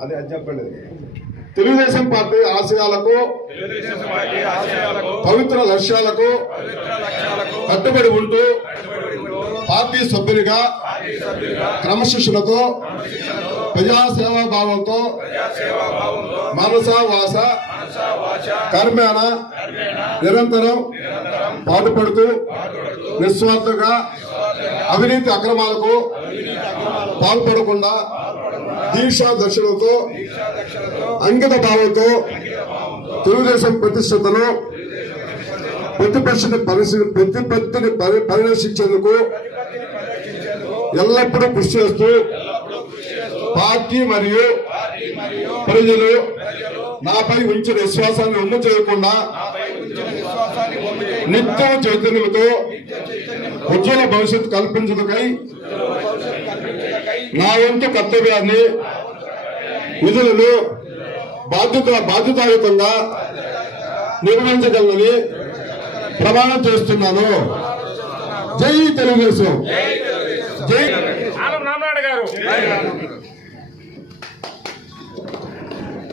అది అది చెప్పండి తెలుగుదేశం పార్టీ ఆశయాలకు పవిత్ర లక్ష్యాలకు కట్టుబడి ఉంటూ పార్టీ సభ్యునిగా సభ్యులుగా క్రమశిక్షణతో ప్రజాసేవా భావంతో మనస వాస కర్మేణ నిరంతరం పాటుపడుతూ నిస్వార్థంగా అవినీతి అక్రమాలకు పాల్పడకుండా దీక్షా దర్శనంతో అంకిత భావంతో తెలుగుదేశం ప్రతిష్టతను ప్రతిపక్షని ప్రతిపత్తిని పరి- పరిరక్షించేందుకు ప్రతిపత్తిని పరిరక్షించేందుకు ఎల్లప్పుడూ కృషి చేస్తూ పార్టీ మరియు ప్రజలు ప్రజలు నాపై ఉంచిన విశ్వాసాన్ని ఉమ్ము చేయకుండా నిత్యం చైతన్యంతో ఉజ్వల భవిష్యత్తు కల్పించదుకై నా వంతు కర్తవ్యాన్ని విధులను బాధ్యత బాధ్యతాయుతంగా నిర్వహించగలనని ప్రమాణం చేస్తున్నాను. జై తెలుగుదేశం. జై గారు.